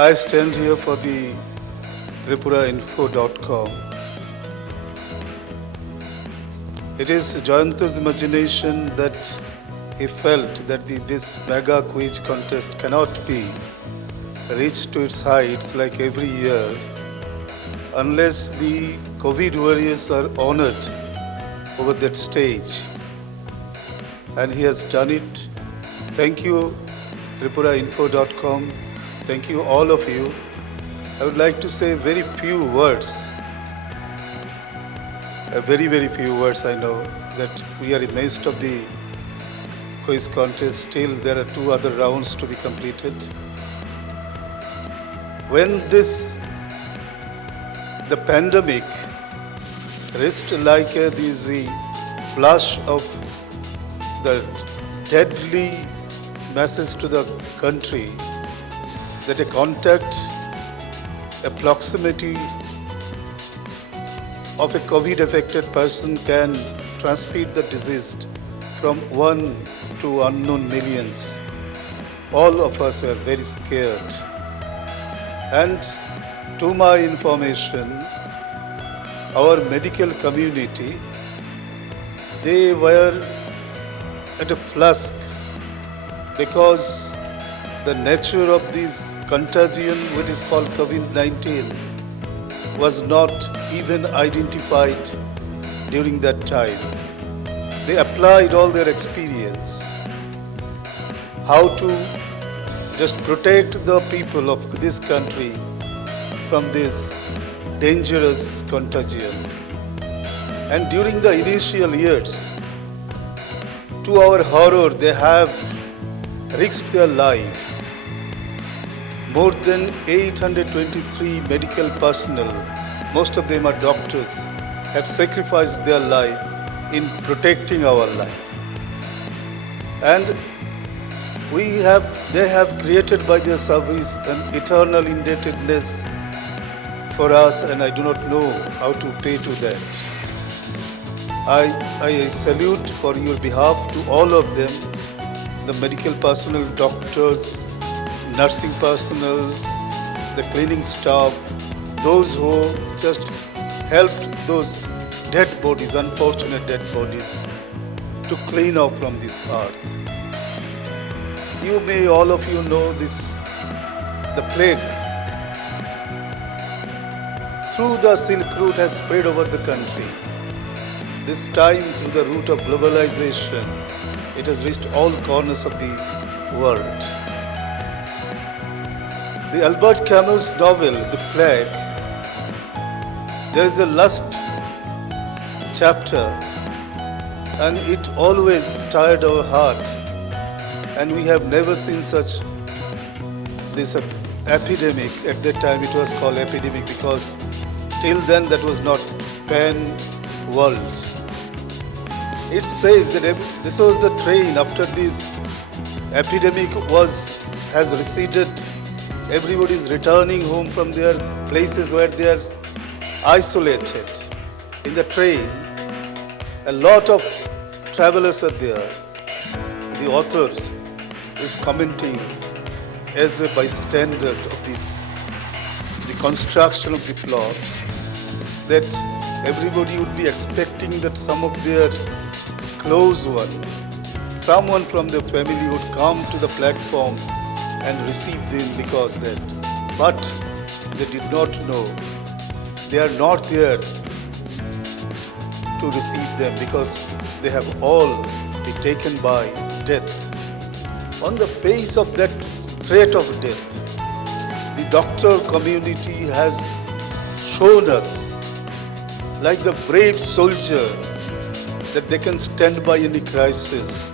I stand here for the TripuraInfo.com. It is Jayanta's imagination that he felt that this mega quiz contest cannot be reached to its heights like every year unless the COVID warriors are honored over that stage. And he has done it. Thank you, TripuraInfo.com. Thank you, all of you. I would like to say very few words. Very few words. I know that we are in the midst of the quiz contest. Still, there are 2 other rounds to be completed. When the pandemic reached like this flash of the deadly message to the country that a contact, a proximity of a COVID-affected person can transmit the disease from one to unknown millions. All of us were very scared. And to my information, our medical community, they were at a flask because the nature of this contagion, which is called COVID-19, was not even identified during that time. They applied all their experience how to just protect the people of this country from this dangerous contagion. And during the initial years, to our horror, they have risked their life. More than 823 medical personnel, most of them are doctors, have sacrificed their life in protecting our life. And they have created by their service an eternal indebtedness for us, and I do not know how to pay to that. I salute for your behalf to all of them, the medical personnel, doctors, nursing personnel, the cleaning staff, those who just helped those dead bodies, unfortunate dead bodies, to clean up from this earth. You may, all of you know this, the plague through the Silk Route has spread over the country. This time through the route of globalization, it has reached all corners of the world. The Albert Camus novel, The Plague, there is a last chapter and it always stirred our heart, and we have never seen such this epidemic. At that time it was called epidemic because till then that was not pan-world. It says that this was the train after this epidemic has receded. Everybody is returning home from their places where they are isolated. In the train, a lot of travelers are there. The author is commenting as a bystander of the construction of the plot, that everybody would be expecting that some of their close one, someone from their family would come to the platform and receive them because that. But they did not know. They are not there to receive them because they have all been taken by death. On the face of that threat of death, the doctor community has shown us, like the brave soldier, that they can stand by any crisis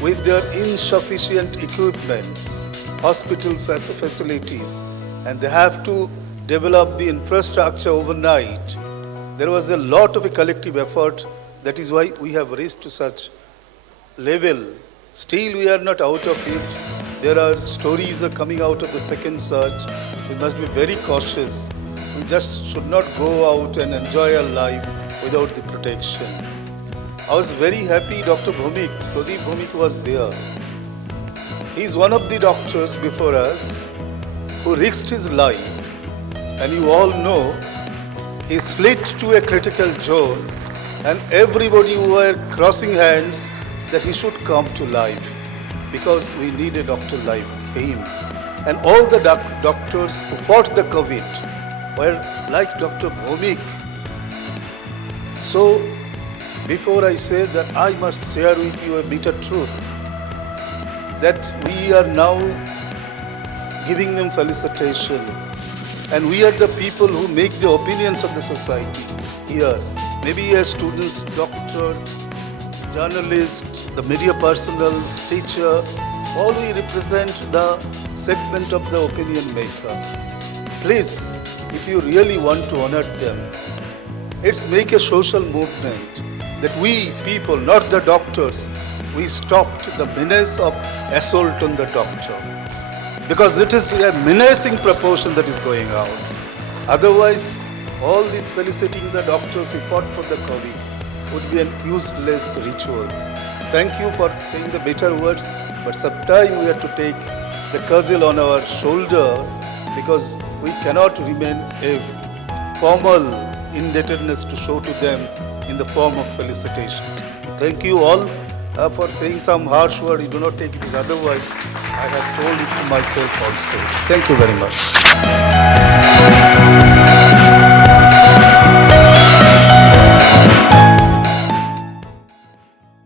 with their insufficient equipments, hospital facilities, and they have to develop the infrastructure overnight. There was a lot of a collective effort. That is why we have reached to such level. Still we are not out of it. There are stories are coming out of the second surge. We must be very cautious. We just should not go out and enjoy our life without the protection. I was very happy Dr. Pradeep Bhumik was there. He is one of the doctors before us who risked his life, and you all know he slid to a critical zone, and everybody were crossing hands that he should come to life because we need a doctor like him. And all the doctors who fought the COVID were like Dr. Bhomik. So, before I say that, I must share with you a bitter truth that we are now giving them felicitation, and we are the people who make the opinions of the society here. Maybe as students, doctor, journalist, the media personals, teacher, all we represent the segment of the opinion maker. Please, if you really want to honor them, let's make a social movement that we people, not the doctors, we stopped the menace of assault on the doctor. Because it is a menacing proportion that is going out. Otherwise, all these feliciting the doctors who fought for the COVID would be an useless rituals. Thank you for saying the better words, but sometime we have to take the cudgel on our shoulder because we cannot remain a formal indebtedness to show to them in the form of felicitation. Thank you all for saying some harsh word. You do not take it as otherwise. I have told it to myself also. Thank you very much.